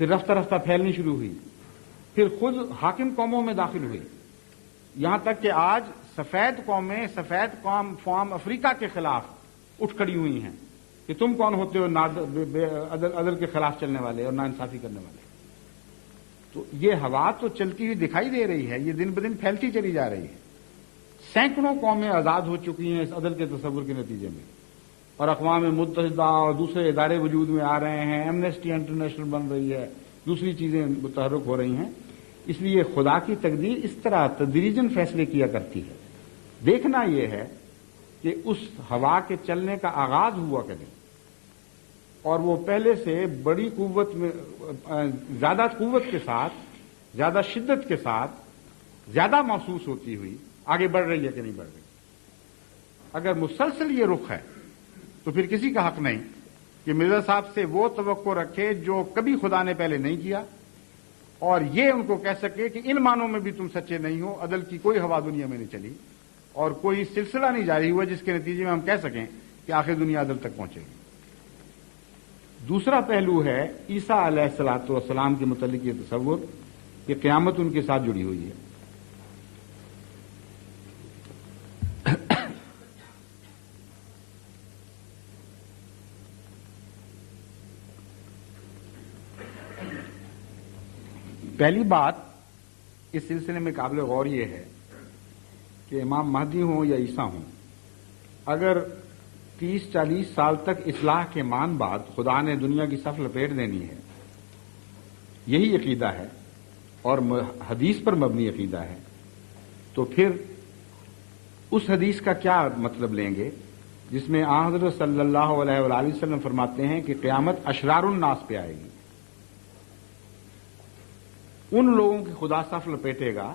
پھر رفتہ رفتہ پھیلنی شروع ہوئی، پھر خود حاکم قوموں میں داخل ہوئی، یہاں تک کہ آج سفید قومیں سفید قوم افریقہ کے خلاف اٹھ کھڑی ہوئی ہیں کہ تم کون ہوتے ہو عدل کے خلاف چلنے والے اور ناانصافی کرنے والے. تو یہ ہوا تو چلتی ہوئی دکھائی دے رہی ہے، یہ دن بدن پھیلتی چلی جا رہی ہے. سینکڑوں قومیں آزاد ہو چکی ہیں اس عدل کے تصور کے نتیجے میں، اور اقوام متحدہ اور دوسرے ادارے وجود میں آ رہے ہیں، ایمنسٹی انٹرنیشنل بن رہی ہے، دوسری چیزیں متحرک ہو رہی ہیں. اس لیے خدا کی تقدیر اس طرح تدریجاً فیصلے کیا کرتی ہے. دیکھنا یہ ہے کہ اس ہوا کے چلنے کا آغاز ہوا کرے اور وہ پہلے سے بڑی قوت میں زیادہ قوت کے ساتھ، زیادہ شدت کے ساتھ، زیادہ محسوس ہوتی ہوئی آگے بڑھ رہی ہے کہ نہیں بڑھ رہی. اگر مسلسل یہ رخ ہے تو پھر کسی کا حق نہیں کہ مرزا صاحب سے وہ توقع رکھے جو کبھی خدا نے پہلے نہیں کیا، اور یہ ان کو کہہ سکے کہ ان معنوں میں بھی تم سچے نہیں ہو، عدل کی کوئی ہوا دنیا میں نہیں چلی اور کوئی سلسلہ نہیں جاری ہوا جس کے نتیجے میں ہم کہہ سکیں کہ آخر دنیا عدل تک پہنچے گی. دوسرا پہلو ہے عیسیٰ علیہ الصلوۃ والسلام کے متعلق یہ تصور کہ قیامت ان کے ساتھ جڑی ہوئی ہے. پہلی بات اس سلسلے میں قابل غور یہ ہے کہ امام مہدی ہوں یا عیسیٰ ہوں، اگر 30-40 سال تک اصلاح کے مان بعد خدا نے دنیا کی صف لپیٹ دینی ہے، یہی عقیدہ ہے اور حدیث پر مبنی عقیدہ ہے، تو پھر اس حدیث کا کیا مطلب لیں گے جس میں حضرت صلی اللہ علیہ وآلہ وسلم فرماتے ہیں کہ قیامت اشرار الناس پہ آئے گی. ان لوگوں کی خدا صف لپیٹے گا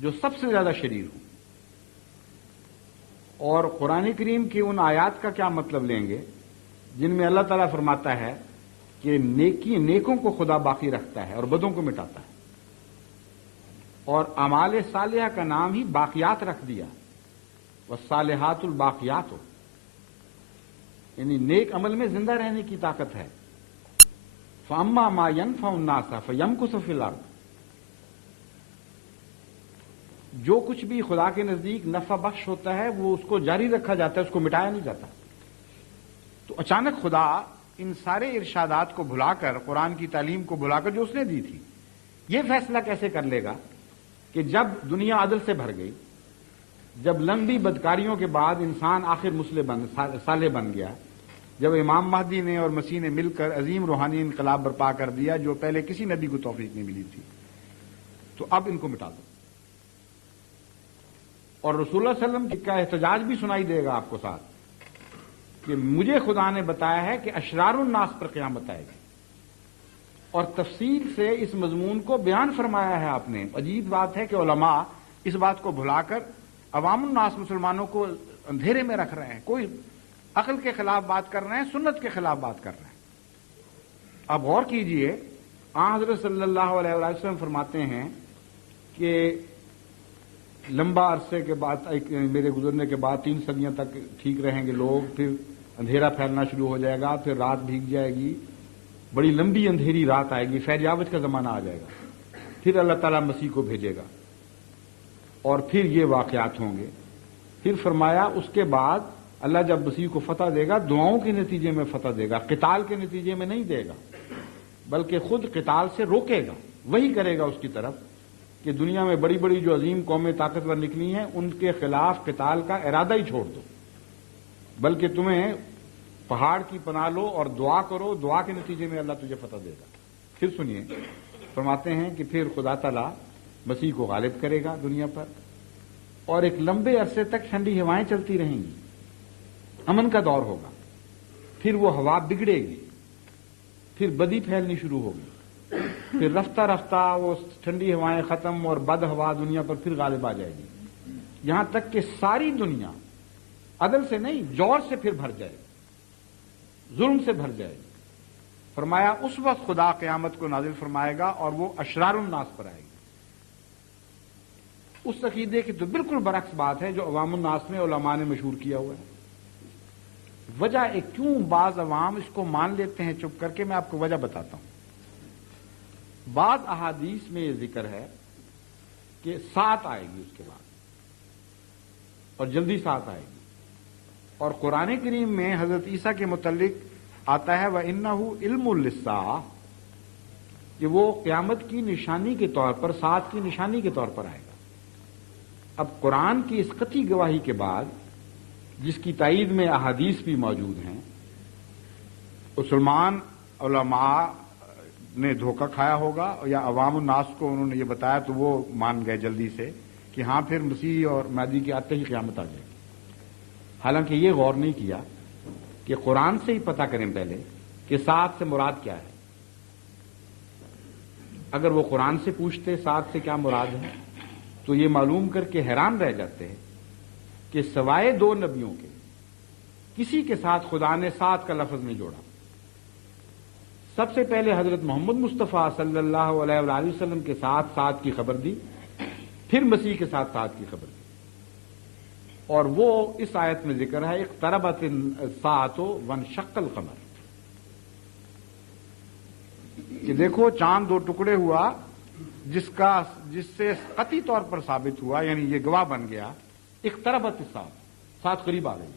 جو سب سے زیادہ شریر ہوں. اور قرآن کریم کی ان آیات کا کیا مطلب لیں گے جن میں اللہ تعالیٰ فرماتا ہے کہ نیکوں کو خدا باقی رکھتا ہے اور بدوں کو مٹاتا ہے، اور اعمال صالحہ کا نام ہی باقیات رکھ دیا، والصالحات الباقیات ہو، یعنی نیک عمل میں زندہ رہنے کی طاقت ہے. فَأَمَّا مَا يَنْفَعُ النَّاسَ فَيَمْكُثُ فِي الْأَرْضِ، جو کچھ بھی خدا کے نزدیک نفع بخش ہوتا ہے وہ اس کو جاری رکھا جاتا ہے، اس کو مٹایا نہیں جاتا. تو اچانک خدا ان سارے ارشادات کو بھلا کر، قرآن کی تعلیم کو بھلا کر جو اس نے دی تھی، یہ فیصلہ کیسے کر لے گا کہ جب دنیا عدل سے بھر گئی، جب لمبی بدکاریوں کے بعد انسان آخر صالح بن گیا، جب امام مہدی نے اور مسیح نے مل کر عظیم روحانی انقلاب برپا کر دیا جو پہلے کسی نبی کو توفیق نہیں ملی تھی، تو اب ان کو مٹا دو. اور رسول اللہ صلی اللہ علیہ وسلم کا احتجاج بھی سنائی دے گا آپ کو ساتھ کہ مجھے خدا نے بتایا ہے کہ اشرار الناس پر قیامت آئے گی، اور تفصیل سے اس مضمون کو بیان فرمایا ہے آپ نے. عجیب بات ہے کہ علماء اس بات کو بھلا کر عوام الناس مسلمانوں کو اندھیرے میں رکھ رہے ہیں، کوئی عقل کے خلاف بات کر رہے ہیں، سنت کے خلاف بات کر رہے ہیں. اب غور کیجئے، حضرت صلی اللہ علیہ وسلم فرماتے ہیں کہ لمبا عرصے کے بعد، میرے گزرنے کے بعد 3 صدیاں تک ٹھیک رہیں گے لوگ، پھر اندھیرا پھیلنا شروع ہو جائے گا، پھر رات بھیگ جائے گی، بڑی لمبی اندھیری رات آئے گی، فیضیابت کا زمانہ آ جائے گا، پھر اللہ تعالیٰ مسیح کو بھیجے گا اور پھر یہ واقعات ہوں گے. پھر فرمایا اس کے بعد اللہ جب مسیح کو فتح دے گا دعاؤں کے نتیجے میں فتح دے گا، قتال کے نتیجے میں نہیں دے گا، بلکہ خود قتال سے روکے گا، وہی کرے گا اس کی طرف کہ دنیا میں بڑی بڑی جو عظیم قومیں طاقتور نکلی ہیں ان کے خلاف قتال کا ارادہ ہی چھوڑ دو، بلکہ تمہیں پہاڑ کی پناہ لو اور دعا کرو، دعا کے نتیجے میں اللہ تجھے فتح دے گا. پھر سنیے، فرماتے ہیں کہ پھر خدا تعالیٰ مسیح کو غالب کرے گا دنیا پر، اور ایک لمبے عرصے تک ٹھنڈی ہوائیں چلتی رہیں گی، امن کا دور ہوگا. پھر وہ ہوا بگڑے گی، پھر بدی پھیلنی شروع ہوگی، پھر رفتہ رفتہ وہ ٹھنڈی ہوائیں ختم اور بد ہوا دنیا پر پھر غالب آ جائے گی، یہاں تک کہ ساری دنیا عدل سے نہیں جور سے پھر بھر جائے، ظلم سے بھر جائے. فرمایا اس وقت خدا قیامت کو نازل فرمائے گا اور وہ اشرار الناس پر آئے گی. اس عقیدے کی تو بالکل برعکس بات ہے جو عوام الناس میں علماء نے مشہور کیا ہوا ہے. وجہ کیوں بعض عوام اس کو مان لیتے ہیں چپ کر کے، میں آپ کو وجہ بتاتا ہوں. بعض احادیث میں یہ ذکر ہے کہ سات آئے گی اس کے بعد، اور جلدی سات آئے گی، اور قرآن کریم میں حضرت عیسیٰ کے متعلق آتا ہے وَإِنَّهُ عِلْمٌ لِلسَّاعَةِ، کہ وہ قیامت کی نشانی کے طور پر، سات کی نشانی کے طور پر آئے گا۔ اب قرآن کی اس قطعی گواہی کے بعد، جس کی تائید میں احادیث بھی موجود ہیں، مسلمان علماء نے دھوکہ کھایا ہوگا یا عوام الناس کو انہوں نے یہ بتایا تو وہ مان گئے جلدی سے کہ ہاں پھر مسیح اور مہدی کے آتے ہی قیامت آ جائے گی، حالانکہ یہ غور نہیں کیا کہ قرآن سے ہی پتہ کریں پہلے کہ سات سے مراد کیا ہے۔ اگر وہ قرآن سے پوچھتے سات سے کیا مراد ہے تو یہ معلوم کر کے حیران رہ جاتے ہیں کہ سوائے دو نبیوں کے کسی کے ساتھ خدا نے سات کا لفظ نہیں جوڑا۔ سب سے پہلے حضرت محمد مصطفیٰ صلی اللہ علیہ وآلہ وسلم کے ساتھ سات کی خبر دی، پھر مسیح کے ساتھ سات کی خبر دی، اور وہ اس آیت میں ذکر ہے اقتربت الساعۃ وانشق القمر، کہ دیکھو چاند دو ٹکڑے ہوا، جس سے قطعی طور پر ثابت ہوا، یعنی یہ گواہ بن گیا، اقتربت الساعۃ، سات قریب آ گئی۔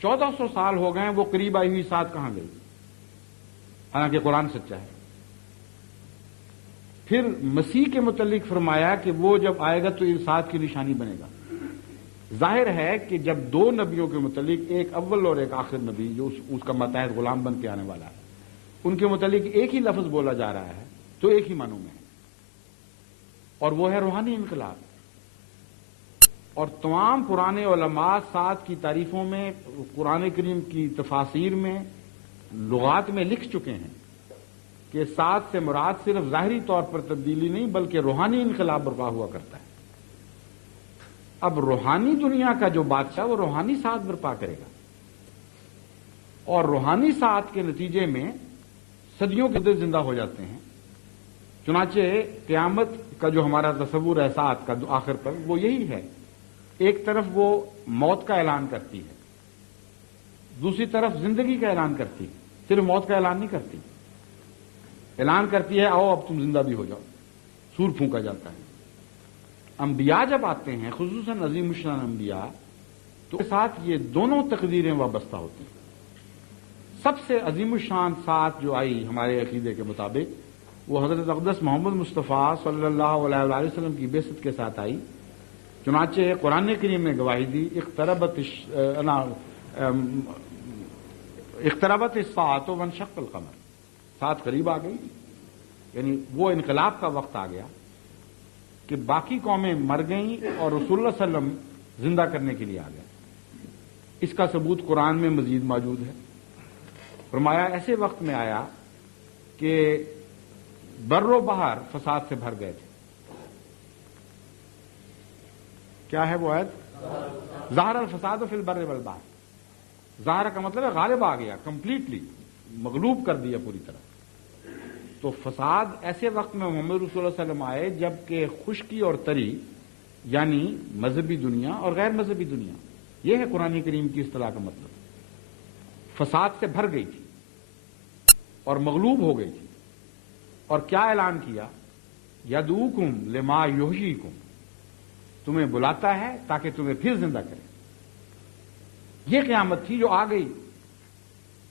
1400 سال ہو گئے وہ قریب آئی ہوئی سات کہاں گئی، حالانکہ قرآن سچا ہے۔ پھر مسیح کے متعلق فرمایا کہ وہ جب آئے گا تو سات کی نشانی بنے گا۔ ظاہر ہے کہ جب دو نبیوں کے متعلق، ایک اول اور ایک آخر نبی جو اس کا ماتحت غلام بن کے آنے والا ہے، ان کے متعلق ایک ہی لفظ بولا جا رہا ہے تو ایک ہی معنوں میں ہے، اور وہ ہے روحانی انقلاب۔ اور تمام پرانے علماء سات کی تعریفوں میں، قرآن کریم کی تفاسیر میں، لغات میں لکھ چکے ہیں کہ سات سے مراد صرف ظاہری طور پر تبدیلی نہیں بلکہ روحانی انقلاب برپا ہوا کرتا ہے۔ اب روحانی دنیا کا جو بادشاہ وہ روحانی سات برپا کرے گا، اور روحانی سات کے نتیجے میں صدیوں کے دل زندہ ہو جاتے ہیں۔ چنانچہ قیامت کا جو ہمارا تصور ہے سات کا آخر پر، وہ یہی ہے، ایک طرف وہ موت کا اعلان کرتی ہے، دوسری طرف زندگی کا اعلان کرتی ہے، صرف موت کا اعلان نہیں کرتی، اعلان کرتی ہے آؤ اب تم زندہ بھی ہو جاؤ، سور پھونکا جاتا ہے۔ انبیاء جب آتے ہیں، خصوصاً عظیم الشان انبیاء، تو اس کے ساتھ یہ دونوں تقدیریں وابستہ ہوتی ہیں۔ سب سے عظیم الشان سات جو آئی ہمارے عقیدے کے مطابق وہ حضرت اقدس محمد مصطفیٰ صلی اللہ علیہ وآلہ وسلم کی بعثت کے ساتھ آئی۔ چنانچہ قرآن کریم نے گواہی دی اقتربت الساعۃ وانشق القمر، سات قریب آ گئی، یعنی وہ انقلاب کا وقت آ گیا کہ باقی قومیں مر گئیں اور رسول اللہ صلی اللہ علیہ وسلم زندہ کرنے کے لیے آ گیا۔ اس کا ثبوت قرآن میں مزید موجود ہے۔ فرمایا ایسے وقت میں آیا کہ بر و بحر فساد سے بھر گئے تھے۔ کیا ہے وہ آیت؟ ظاہر الفساد فی البر والبحر، ظاہر کا مطلب ہے غالب آ گیا، کمپلیٹلی مغلوب کر دیا پوری طرح۔ تو فساد ایسے وقت میں محمد رسول اللہ صلی اللہ علیہ وسلم آئے جبکہ خشکی اور تری، یعنی مذہبی دنیا اور غیر مذہبی دنیا، یہ ہے قرآن کریم کی اصطلاح کا مطلب، فساد سے بھر گئی تھی اور مغلوب ہو گئی تھی۔ اور کیا اعلان کیا؟ یدعوکم لما یحییکم، تمہیں بلاتا ہے تاکہ تمہیں پھر زندہ کرے۔ یہ قیامت تھی جو آ گئی،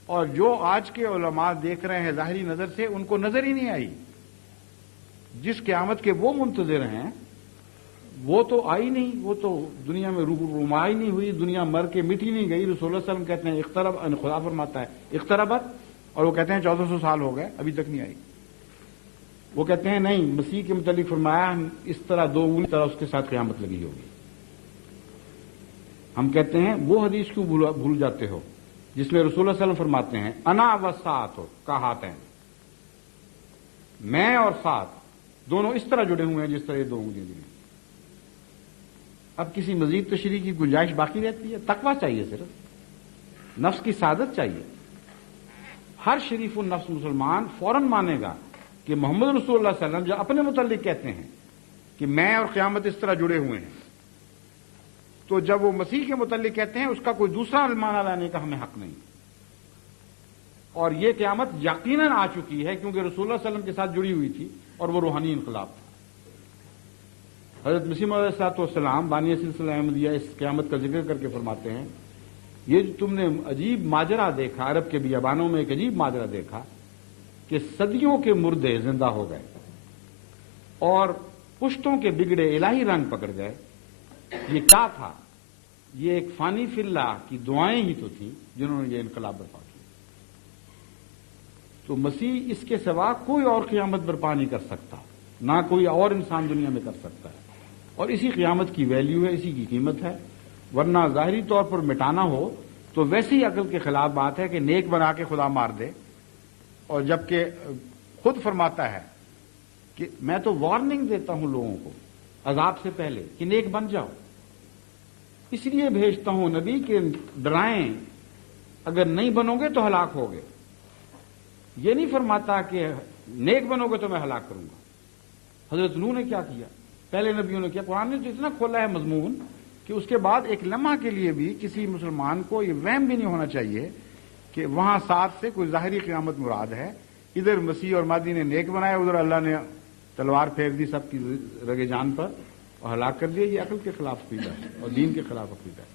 اور جو آج کے علماء دیکھ رہے ہیں ظاہری نظر سے، ان کو نظر ہی نہیں آئی۔ جس قیامت کے وہ منتظر ہیں وہ تو آئی نہیں، وہ تو دنیا میں رمائی نہیں ہوئی، دنیا مر کے مٹی نہیں گئی۔ رسول اللہ صلی اللہ علیہ وسلم کہتے ہیں اقترب، خدا فرماتا ہے اقتربت، اور وہ کہتے ہیں 1400 سال ہو گئے ابھی تک نہیں آئی۔ وہ کہتے ہیں نہیں، مسیح کے متعلق فرمایا اس طرح دو انگلی طرح اس کے ساتھ قیامت لگی ہوگی۔ ہم کہتے ہیں وہ حدیث کیوں بھول جاتے ہو جس میں رسول اللہ صلی اللہ علیہ وسلم فرماتے ہیں انا والساعۃ کہاتین، میں اور سات دونوں اس طرح جڑے ہوئے ہیں جس طرح یہ دو انگلیاں جڑی ہیں۔ اب کسی مزید تشریح کی گنجائش باقی رہتی ہے؟ تقویٰ چاہیے، صرف نفس کی سعادت چاہیے۔ ہر شریف النفس مسلمان فوراً مانے گا کہ محمد رسول اللہ صلی اللہ علیہ وسلم جو اپنے متعلق کہتے ہیں کہ میں اور قیامت اس طرح جڑے ہوئے ہیں، تو جب وہ مسیح کے متعلق کہتے ہیں اس کا کوئی دوسرا معنی لانے کا ہمیں حق نہیں۔ اور یہ قیامت یقیناً آ چکی ہے کیونکہ رسول اللہ صلی اللہ علیہ وسلم کے ساتھ جڑی ہوئی تھی اور وہ روحانی انقلاب تھا۔ حضرت مسیح موعود علیہ الصلوۃ والسلام بانی سلسلہ احمدیہ اس قیامت کا ذکر کر کے فرماتے ہیں، یہ جو تم نے عجیب ماجرا دیکھا، عرب کے بیابانوں میں ایک عجیب ماجرا دیکھا کہ صدیوں کے مردے زندہ ہو گئے اور پشتوں کے بگڑے الہی رنگ پکڑ گئے۔ یہ کیا تھا؟ یہ ایک فانی فی اللہ کی دعائیں ہی تو تھیں جنہوں نے یہ انقلاب برپا کیا۔ تو مسیح اس کے سوا کوئی اور قیامت برپا نہیں کر سکتا، نہ کوئی اور انسان دنیا میں کر سکتا ہے، اور اسی قیامت کی ویلیو ہے، اسی کی قیمت ہے۔ ورنہ ظاہری طور پر مٹانا ہو تو ویسی عقل کے خلاف بات ہے کہ نیک بنا کے خدا مار دے، اور جبکہ خود فرماتا ہے کہ میں تو وارننگ دیتا ہوں لوگوں کو عذاب سے پہلے کہ نیک بن جاؤ، اس لیے بھیجتا ہوں نبی کہ ڈرائیں، اگر نہیں بنو گے تو ہلاک ہوگے۔ یہ نہیں فرماتا کہ نیک بنو گے تو میں ہلاک کروں گا۔ حضرت نوح نے کیا کیا، پہلے نبیوں نے کیا۔ قرآن نے تو اتنا کھولا ہے مضمون کہ اس کے بعد ایک لمحہ کے لیے بھی کسی مسلمان کو یہ وہم بھی نہیں ہونا چاہیے کہ وہاں ساتھ سے کوئی ظاہری قیامت مراد ہے۔ ادھر مسیح اور مہدی نے نیک بنایا، ادھر اللہ نے تلوار پھینک دی سب کی رگے جان پر اور ہلاک کر دیا۔ یہ عقل کے خلاف عقیدہ ہے اور دین کے خلاف عقیدہ ہے۔